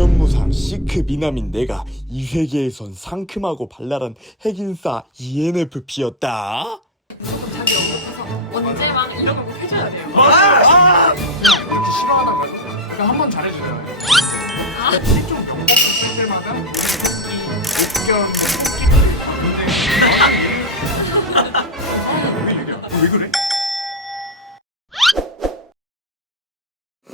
무념무상 시크 미남인 내가 이 세계에선 상큼하고 발랄한 핵인싸 ENFP였다. 조금 자기 언급해서 언제만 이런 걸 꼭 해줘야 돼요. 이렇게 싫어하다가 그러니까 한 번 잘해주잖아요. 실종 명법 쓸 때마다 이 목견 왜 그래?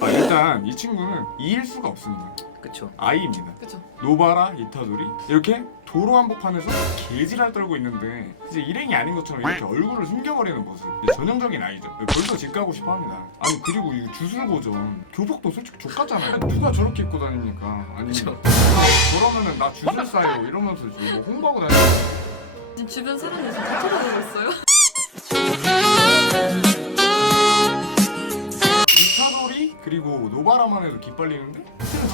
일단 이 친구는 이길 수가 없습니다. 그쵸. 아이입니다. 그쵸. 노바라, 이타도리 이렇게 도로 한복판에서 개지랄 떨고 있는데 이제 일행이 아닌 것처럼 이렇게 얼굴을 숨겨버리는 모습. 전형적인 아이죠. 벌써 집 가고 싶어합니다. 아니 그리고 이 주술고전 교복도 솔직히 족같잖아요. 누가 저렇게 입고 다닙니까? 아니 저러면은 나 주술사예요 이러면서 지금 뭐 홍보하고 다니는. 지금 주변 사람들이 다 쳐다보고 있어요. 이타도리 그리고 노바라만 해도 기빨리는데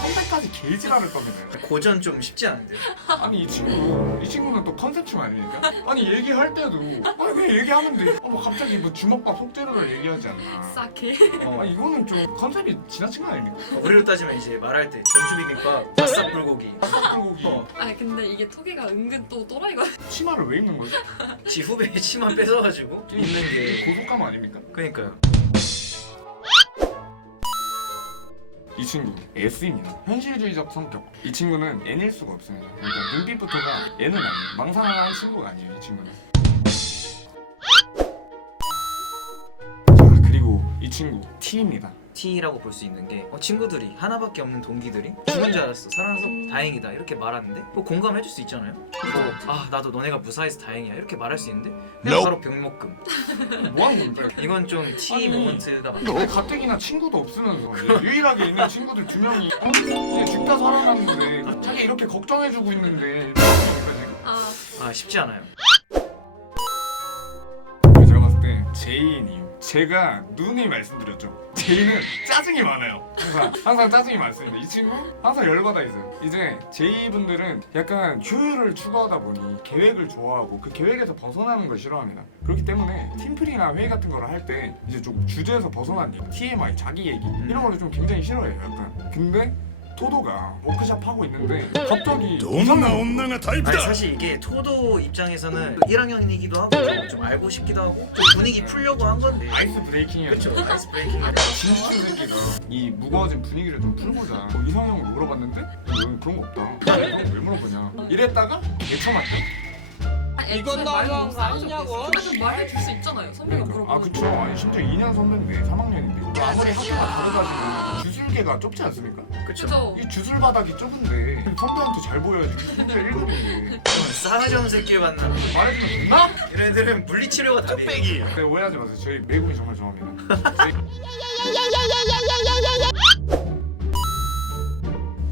선배까지 개지랄을 떠면 고전 좀 쉽지 않은데. 아니 이 친구는 또 컨셉충 아닙니까? 아니 얘기할 때도 아니 그냥 얘기하면 돼. 뭐 갑자기 뭐 주먹밥 속재료를 얘기하지 않나. 싹해. 아니 이거는 좀 컨셉이 지나친 거 아닙니까? 우리로 따지면 이제 말할 때 전주비빔밥, 바싹 불고기. 불고기 아니 근데 이게 토기가 은근 또 또라이가. 치마를 왜 입는 거지? 지 후배 치마 뺏어가지고 입는 게. 고속감 아닙니까? 그러니까요. 이 친구 S입니다. 현실주의적 성격. 이 친구는 N일 수가 없습니다. 일단 눈빛부터가 N은 아니에요. 망상한 친구가 아니에요. 이 친구는. 자 그리고 이 친구 T입니다. T라고 볼 수 있는 게 친구들이 하나밖에 없는 동기들이 죽은 줄 알았어, 살아나서 다행이다 이렇게 말하는데 뭐 공감해줄 수 있잖아요. 그리고 나도 너네가 무사해서 다행이야 이렇게 말할 수 있는데 그냥 바로 병목금. 뭐 하는 건데? 이건 좀 T 아니, 모먼트가 근데 가뜩이나 친구도 없으면서 유일하게 있는 친구들 2명이 이제 죽다 살아났는데 자기 이렇게 걱정해주고 있는데 쉽지 않아요. 제가 봤을 때 제이님 제가 누누이 말씀드렸죠. 제이는 짜증이 많아요. 항상 짜증이 많습니다. 이 친구 항상 열받아 있어요. 이제 제이 분들은 약간 효율을 추구하다 보니 계획을 좋아하고 그 계획에서 벗어나는 걸 싫어합니다. 그렇기 때문에 팀플이나 회의 같은 걸 할 때 이제 좀 주제에서 벗어난 얘기, TMI, 자기 얘기 이런 거를 좀 굉장히 싫어해요. 약간. 근데 토도가 워크샵 하고 있는데 갑자기 아니 사실 이게 토도 입장에서는 1학년이기도 하고 좀 알고 싶기도 하고 좀 분위기 풀려고 한 건데. 아이스 브레이킹이에요. 그렇죠. 아이스 브레이킹. 진짜 새끼가 이 무거워진 분위기를 좀 풀고자 이상형을 물어봤는데 넌 그런 거 없다. 그런 거 왜 물어보냐. 이랬다가 개처맞죠. 이건 너무한 거 아니냐고. 좀 말해줄 수 있잖아요. 선배가 물어보는. 그쵸. 아니 심지어 2년 선배인데 3학년인데 아무리 학교가 다르다지만 주술계가 좁지 않습니까? 그쵸. 이 주술 바닥이 좁은데 선배한테 잘 보여야지. 주술계 1급인데 싸가지 없는 새끼를 만나. 말해주면 됐나? 이런 애들은 물리치료가 답이에요. 네, 오해하지 마세요. 저희 매국이 정말 좋아합니다.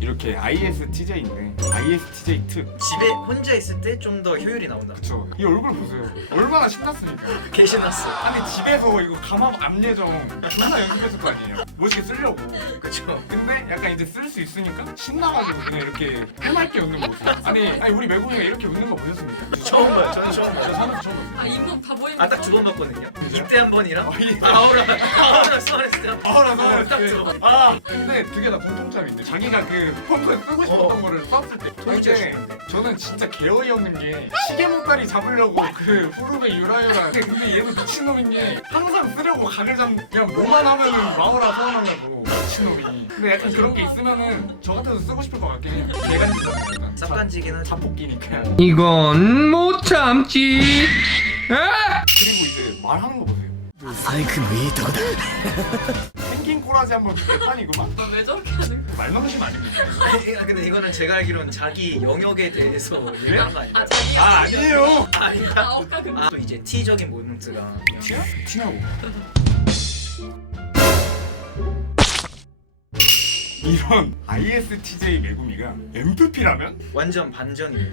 이렇게 ISTJ인데 ISTJ 특. 집에 혼자 있을 때 좀 더 효율이 나온다. 그쵸. 이 얼굴 보세요. 얼마나 신났습니까? 개 신났어. 아니 집에서 이거 감압 암 예정 존나 연습했을 거 아니에요. 멋있게 쓰려고. 그쵸. 근데 약간 이제 쓸 수 있으니까 신나가지고 그냥 이렇게 해맑게 웃는 모습. 아니 우리 매국이가 이렇게 웃는 거 보셨습니까? 처음 봐요. 저는 처음 봐요. 저 살면서 처음 봤어요. 인공 다 보이는. 딱 2번 봤거든요. 이때 한 번이랑 이- 아우라 수원했을 때 한 번. 아나 딱 두 번. 근데 두 개 다 공통점인데 자기가 그 평소에 쓰고 싶었던 거를 썼을 때 이제 저는 진짜 개어이 없는 게 시계 목걸이 잡으려고 그 후루베 유라유라 근데 얘는 미친놈인 게 항상 쓰려고 각을 잡 그냥 뭐만 하면은 마오라 소원하냐고 미친놈이. 근데 약간 그런 게 있으면은 저 같아도 쓰고 싶을 것 같긴 해요. 개간지잖아요. 쌉간지긴 하지. 자폭기니까. 이건 못 참지. 그리고 이제 말하는 거 보세요. 생긴 꼬라지 한번 개판이구만. 왜 저렇게 하는 거야? 말넘심 아닙니까? 근데 이거는 제가 알기로는 자기 영역에 대해서 얘기한 거 아닌가? 자기가. 아니에요. 아니다. 아까 근데. 또 이제 T적인 모먼트가 티야? 티냐고. 이런 ISTJ 매구미가 MFP라면? 완전 반전이에요.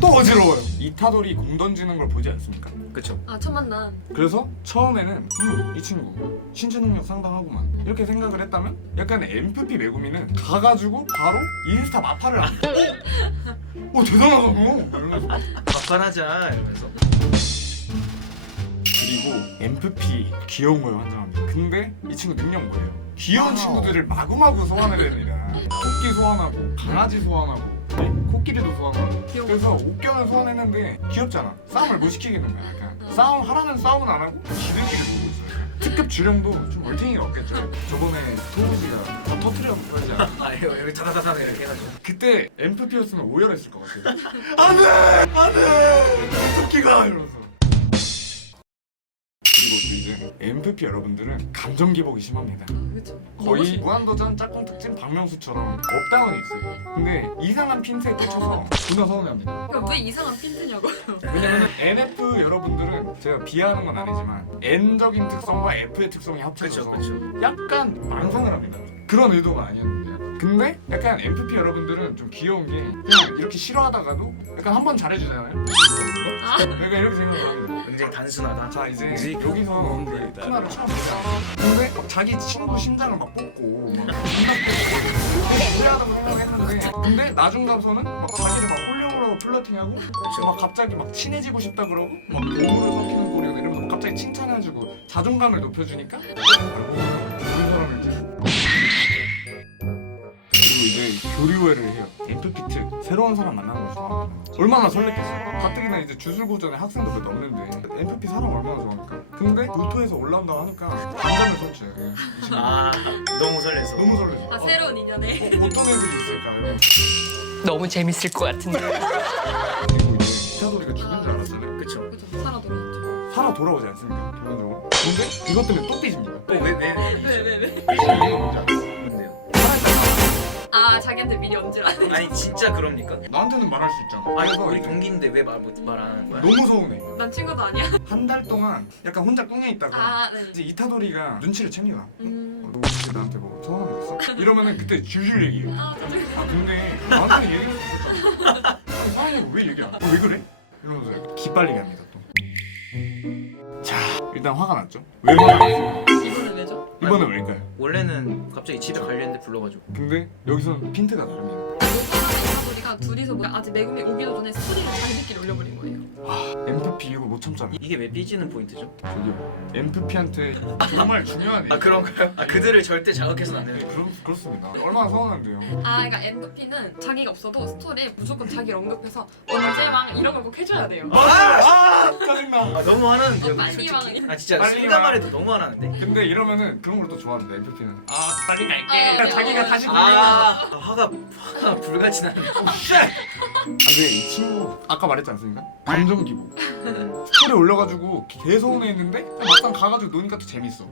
또 어지러워요. 이타돌이 공 던지는 걸 보지 않습니까? 그쵸. 첫 만남. 그래서 처음에는 이 친구 신체 능력 상당하구만 이렇게 생각을 했다면 약간 MFP 매구미는 가가지고 바로 인스타 마파를 합니다. 대단하다 너 이러면서. 막판하자 이러면서. 그리고 MFP 귀여운 거에 환장합니다. 근데 이 친구 능력 뭐예요? 귀여운 친구들을 마구마구 소환을 해냅니다. 토끼 소환하고 강아지 소환하고 코끼리도 소환하고 귀여워. 그래서 옥견을 소환했는데 귀엽잖아. 싸움을 못 시키겠는 거야. 약간 싸움 하라는 싸움은 안 하고 지들끼리 놀고 있어요. 특급 주령도 좀 멀탱이가 없겠죠. 저번에 토우지가 다 터트려버리지 않아? 아 이거 여기 다다다다 이렇게 해가지고. 그때 엠프피였으면 오열했을 것 같아요. 안돼 안돼 토끼가 이러면서. 그리고 또 이제 엠프피 여러분들은 감정 기복이 심합니다. 그쵸. 거의 무한도전 짝꿍 특집 박명수처럼 업다운이 있어요. 근데 이상한 핀트에 꽂혀서 존나 서운해합니다. 그러니까 왜 이상한 핀트냐고요. 왜냐면 NF 여러분들은 제가 비하하는 건 아니지만 N적인 특성과 F의 특성이 합쳐져서 그쵸. 약간 망상을 합니다. 그런 의도가 아니었는데. 근데 약간 MFP 여러분들은 좀 귀여운 게 그냥 이렇게 싫어하다가도 약간 한 번 잘해주잖아요. 약간 이렇게 생각을 합니다. 굉장히 단순하다. 자 이제 여기서 투나를 처음 보잖아. 근데 막 자기 친구 심장을 막 뽑고 막 싫어하다고 생각했는데 근데 나중 가서는 막 자기를 막 홀려보라고 플러팅하고 막 갑자기 막 친해지고 싶다 그러고 막 몸으로 섞이는 꼴이나 이러면서 갑자기 칭찬해주고 자존감을 높여주니까 무슨 사람일지. 그리고 이제 교류회를 해요. 엠프피트 새로운 사람 만나는 거 좋아합니다. 얼마나 설렜겠어. 가뜩이나 이제 주술고 전에 학생도 몇 없는데 엠프피 사람 얼마나 좋아합니까? 근데 노토에서 올라온다고 하니까 감정을 설치해요. 그냥. 아 너무 설레서. 너무 설레서. 아 새로운 인연에. 어떤 애들이 있을까? 너무 재밌을 것 같은데. 그리고 이제 이타도리가 죽은 줄 알았잖아요. 그쵸. 그쵸. 살아 돌아왔죠. 살아 돌아오지 않습니까? 기본적으로. 근데 이것 때문에 또 삐집니다. 왜? 왜? 삐지는 이유가 뭔지 알아? 뭔데요? 아 자기한테 미리 언질 안 해. 아니 진짜 그럽니까? 나한테는 말할 수 있잖아. 아니 그래서 우리 이제 동기인데 왜 말 안 하는 거야? 너무 서운해. 난 친구도 아니야. 한 달 동안 약간 혼자 꿍해 있다가 아 네. 이제 이타도리가 눈치를 챙겨놔. 음. 너 혹시 나한테 뭐 서운한 거 있어? 이러면은 그때 줄줄 얘기해. 아 짜증. 아 근데 나한테 얘기를 했었잖아. 사랑이고 왜 얘기 안 해? 왜 그래? 이러면서 기빨리게 합니다 또. 자 일단 화가 났죠? 왜 화가 났어요? 이번엔 왜죠? 이번엔 왜일까요? 원래는 갑자기 집에 가려 했는데 불러가지고. 근데 여기서는 핀트가 다릅니다. 우리가 둘이서 뭔가 아직 매금이 오기도 전에 스토리를 자기들끼리 올려버린 거예요. MFP 이거 못 참잖아. 이게 왜 삐지는 포인트죠? 저기요. MFP한테 정말 중요한 아 그런가요? 아 그들을 절대 자극해서는 안 되는 거예요? 그렇습니다. 얼마나 서운한데요. 아 그러니까 MVP는 자기가 없어도 스토리에 무조건 자기를 언급해서 언제 왕 이런 걸 꼭 해줘야 돼요. 짜증나. 아 너무 화나는데요. 빨리 솔직히. 왕이. 아 진짜 빨리 순간만 왕. 해도 너무 화나는데. 근데 이러면은 그런 걸 또 좋아합니다. MFP는. 아 빨리 갈게. 아, 그러니까 자기가 다시 아 화가 불같이 나는. 근데 이 친구 아까 말했지 않습니까? 감정 기복. 스토리 올려가지고 계속 했는데 막상 가가지고 노니까 또 재밌어.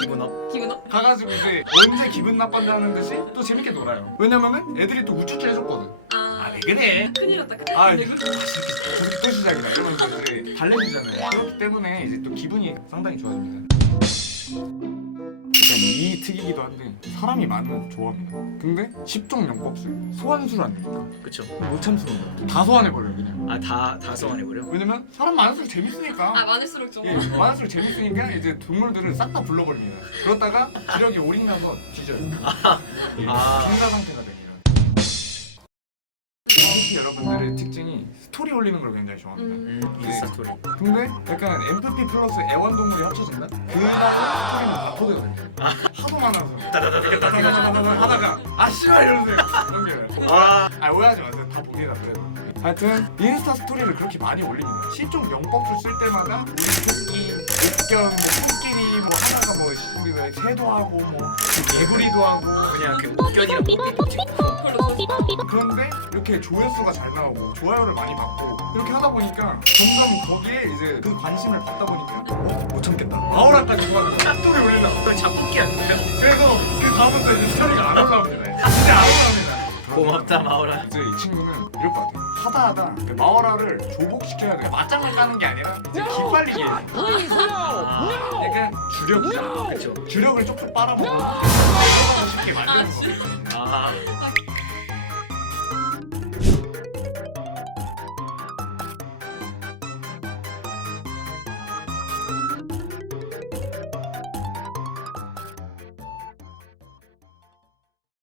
기분 업. 기분 업? 가가지고 이제 언제 기분 나빠지 하는 듯이 또 재밌게 놀아요. 왜냐면은 애들이 또 우쭈쭈 해줬거든. 아 아 왜 그래? 큰일 났다. 아 큰일 이거 났다. 저기 또 시작이다 이러면서 이제 달래주잖아요. 그렇기 때문에 이제 또 기분이 상당히 좋아집니다. 약간 이 특이기도 한데 사람이 많으면 좋아합니다. 근데 10종 영법술 소환술 아닙니까? 그쵸. 못 참수는 거야. 다 소환해버려요 그냥. 아다 소환해버려? 왜냐면 사람 많을수록 재밌으니까. 아 많을수록 좀. 예, 많을수록 재밌으니까 이제 동물들을 싹 다 불러버립니다. 그러다가 기력이 올인나서 뒤져요. 예, 아. 중사 상태가 됩니다. MFP 여러분들의 특징이 스토리 올리는 걸 굉장히 좋아합니다. 인스타 스토리. 근데 약간 MFP 플러스 애완동물이 합쳐진다? 그날 스토리는 다 터져요. 하도 많아서 따다다다다다다다다 하다가 아 씨발 이러세요. 넘겨요. 아 오해하지 마세요. 다 봅니다 그래도. 하여튼 인스타 스토리를 그렇게 많이 올립니다. 10종 명법술 쓸 때마다 우리 토끼, 옥견, 뭐 코끼리 뭐 하나가 뭐 우리가 새도 하고 뭐 개구리도 하고 그냥 그 웃견이랑 그런데 이렇게 조회수가 잘 나오고 좋아요를 많이 받고 이렇게 하다 보니까 점점 거기에 이제 그 관심을 받다 보니까 못 참겠다. 마오라까지 좋아하는 깍돌이 올린다. 그건 잡볶이 아닌가요? 그래서 그 다음부터 이제 스토리가 안 올라옵니다. 진짜 안 올라옵니다. 고맙다 마오라. 이제 이 친구는 이럴 것 같아요. 하다 그 마오라를 조복시켜야 돼요. 맞짱을 까는 게 아니라 이제 기빨리게 해요. 약간 주력이잖아. 그쵸. 주력을 쪽쪽 빨아먹고 쉽게 만드는 거예요. 아 아